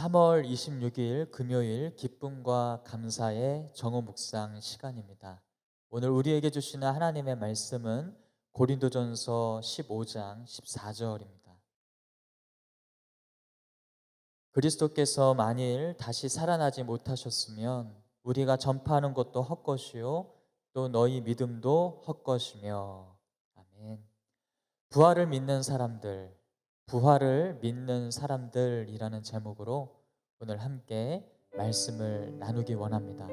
3월 26일 금요일 기쁨과 감사의 정오 묵상 시간입니다. 오늘 우리에게 주시는 하나님의 말씀은 고린도전서 15장 14절입니다. 그리스도께서 만일 다시 살아나지 못하셨으면 우리가 전파하는 것도 헛것이요 또 너희 믿음도 헛것이며. 아멘. 부활을 믿는 사람들, 부활을 믿는 사람들이라는 제목으로 오늘 함께 말씀을 나누기 원합니다.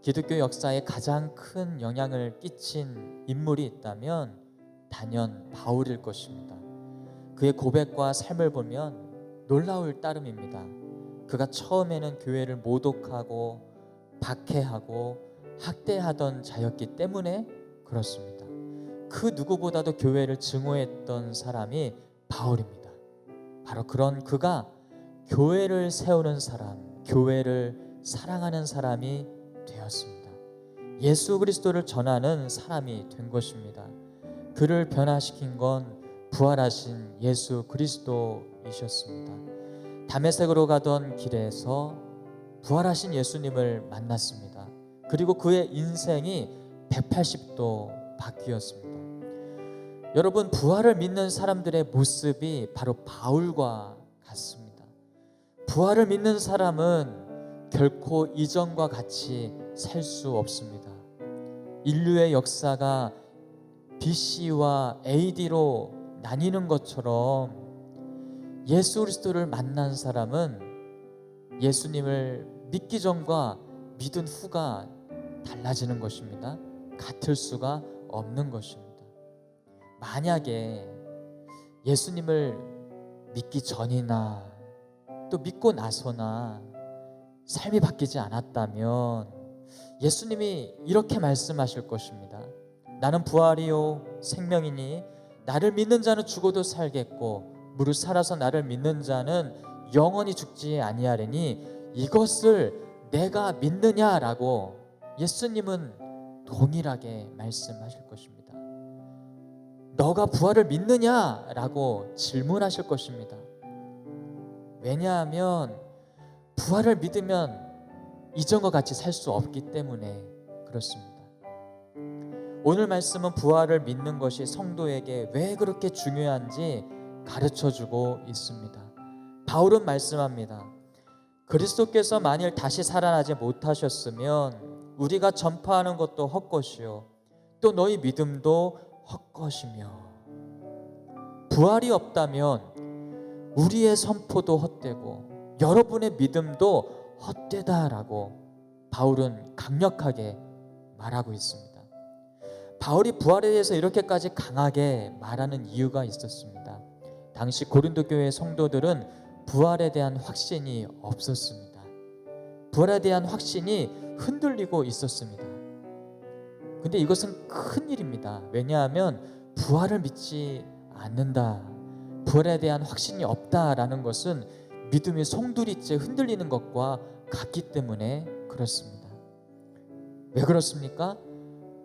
기독교 역사에 가장 큰 영향을 끼친 인물이 있다면 단연 바울일 것입니다. 그의 고백과 삶을 보면 놀라울 따름입니다. 그가 처음에는 교회를 모독하고 박해하고 학대하던 자였기 때문에 그렇습니다. 그 누구보다도 교회를 증오했던 사람이 바울입니다. 바로 그런 그가 교회를 세우는 사람, 교회를 사랑하는 사람이 되었습니다. 예수 그리스도를 전하는 사람이 된 것입니다. 그를 변화시킨 건 부활하신 예수 그리스도이셨습니다. 다메섹으로 가던 길에서 부활하신 예수님을 만났습니다. 그리고 그의 인생이 180도 바뀌었습니다. 여러분, 부활을 믿는 사람들의 모습이 바로 바울과 같습니다. 부활을 믿는 사람은 결코 이전과 같이 살 수 없습니다. 인류의 역사가 BC와 AD로 나뉘는 것처럼 예수 그리스도를 만난 사람은 예수님을 믿기 전과 믿은 후가 달라지는 것입니다. 같을 수가 없는 것입니다. 만약에 예수님을 믿기 전이나 또 믿고 나서나 삶이 바뀌지 않았다면 예수님이 이렇게 말씀하실 것입니다. 나는 부활이요 생명이니 나를 믿는 자는 죽어도 살겠고 무릇 살아서 나를 믿는 자는 영원히 죽지 아니하리니 이것을 내가 믿느냐라고 예수님은 동일하게 말씀하실 것입니다. 너가 부활을 믿느냐라고 질문하실 것입니다. 왜냐하면 부활을 믿으면 이전과 같이 살 수 없기 때문에 그렇습니다. 오늘 말씀은 부활을 믿는 것이 성도에게 왜 그렇게 중요한지 가르쳐주고 있습니다. 바울은 말씀합니다. 그리스도께서 만일 다시 살아나지 못하셨으면 우리가 전파하는 것도 헛것이요 또 너희 믿음도 헛것이며. 부활이 없다면 우리의 선포도 헛되고 여러분의 믿음도 헛되다라고 바울은 강력하게 말하고 있습니다. 바울이 부활에 대해서 이렇게까지 강하게 말하는 이유가 있었습니다. 당시 고린도 교회 성도들은 부활에 대한 확신이 없었습니다. 부활에 대한 확신이 흔들리고 있었습니다. 근데 이것은 큰 일입니다. 왜냐하면 부활을 믿지 않는다, 부활에 대한 확신이 없다라는 것은 믿음이 송두리째 흔들리는 것과 같기 때문에 그렇습니다. 왜 그렇습니까?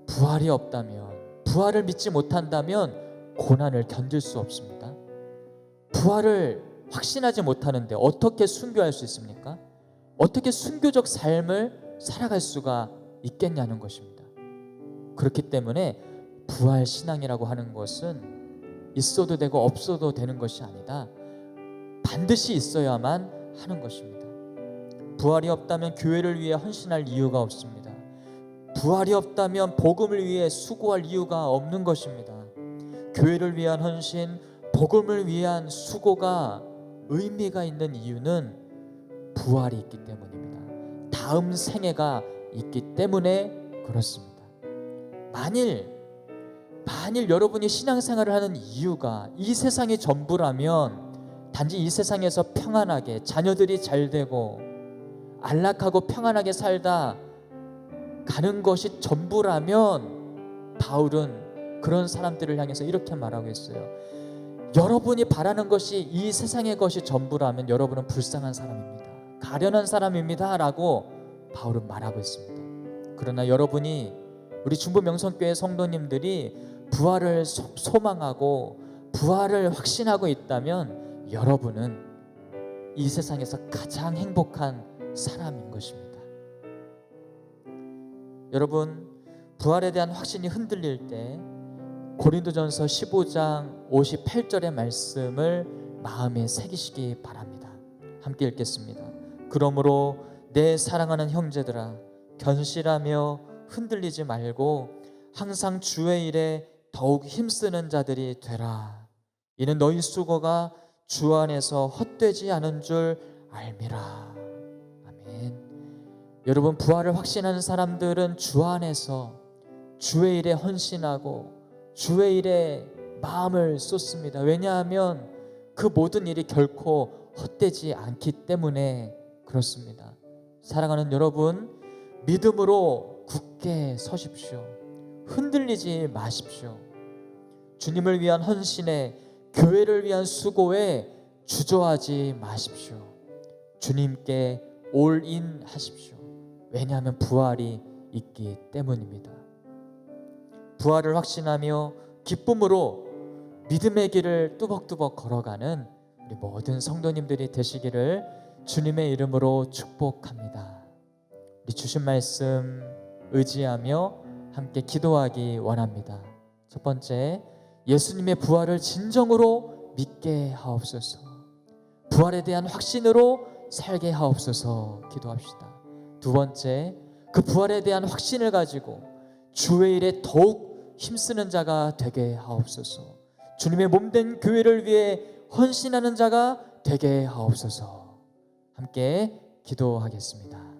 부활이 없다면, 부활을 믿지 못한다면 고난을 견딜 수 없습니다. 부활을 확신하지 못하는데 어떻게 순교할 수 있습니까? 어떻게 순교적 삶을 살아갈 수가 있겠냐는 것입니다. 그렇기 때문에 부활 신앙이라고 하는 것은 있어도 되고 없어도 되는 것이 아니다. 반드시 있어야만 하는 것입니다. 부활이 없다면 교회를 위해 헌신할 이유가 없습니다. 부활이 없다면 복음을 위해 수고할 이유가 없는 것입니다. 교회를 위한 헌신, 복음을 위한 수고가 의미가 있는 이유는 부활이 있기 때문입니다. 다음 생애가 있기 때문에 그렇습니다. 만일 여러분이 신앙생활을 하는 이유가 이 세상이 전부라면, 단지 이 세상에서 평안하게 자녀들이 잘 되고 안락하고 평안하게 살다 가는 것이 전부라면 바울은 그런 사람들을 향해서 이렇게 말하고 있어요. 여러분이 바라는 것이 이 세상의 것이 전부라면 여러분은 불쌍한 사람입니다. 가련한 사람입니다 라고 바울은 말하고 있습니다. 그러나 여러분이, 우리 중부 명성교회 성도님들이 부활을 소망하고 부활을 확신하고 있다면 여러분은 이 세상에서 가장 행복한 사람인 것입니다. 여러분, 부활에 대한 확신이 흔들릴 때 고린도전서 15장 58절의 말씀을 마음에 새기시기 바랍니다. 함께 읽겠습니다. 그러므로 내 사랑하는 형제들아, 견실하며 흔들리지 말고 항상 주의 일에 더욱 힘쓰는 자들이 되라. 이는 너희 수고가 주 안에서 헛되지 않은 줄 알미라. 아멘. 여러분, 부활을 확신하는 사람들은 주 안에서 주의 일에 헌신하고 주의 일에 마음을 쏟습니다. 왜냐하면 그 모든 일이 결코 헛되지 않기 때문에 그렇습니다. 사랑하는 여러분, 믿음으로 굳게 서십시오. 흔들리지 마십시오. 주님을 위한 헌신에, 교회를 위한 수고에 주저하지 마십시오. 주님께 올인 하십시오. 왜냐하면 부활이 있기 때문입니다. 부활을 확신하며 기쁨으로 믿음의 길을 뚜벅뚜벅 걸어가는 우리 모든 성도님들이 되시기를 주님의 이름으로 축복합니다. 우리 주신 말씀 의지하며 함께 기도하기 원합니다. 첫 번째, 예수님의 부활을 진정으로 믿게 하옵소서. 부활에 대한 확신으로 살게 하옵소서. 기도합시다. 두 번째, 그 부활에 대한 확신을 가지고 주의 일에 더욱 힘쓰는 자가 되게 하옵소서. 주님의 몸된 교회를 위해 헌신하는 자가 되게 하옵소서. 함께 기도하겠습니다.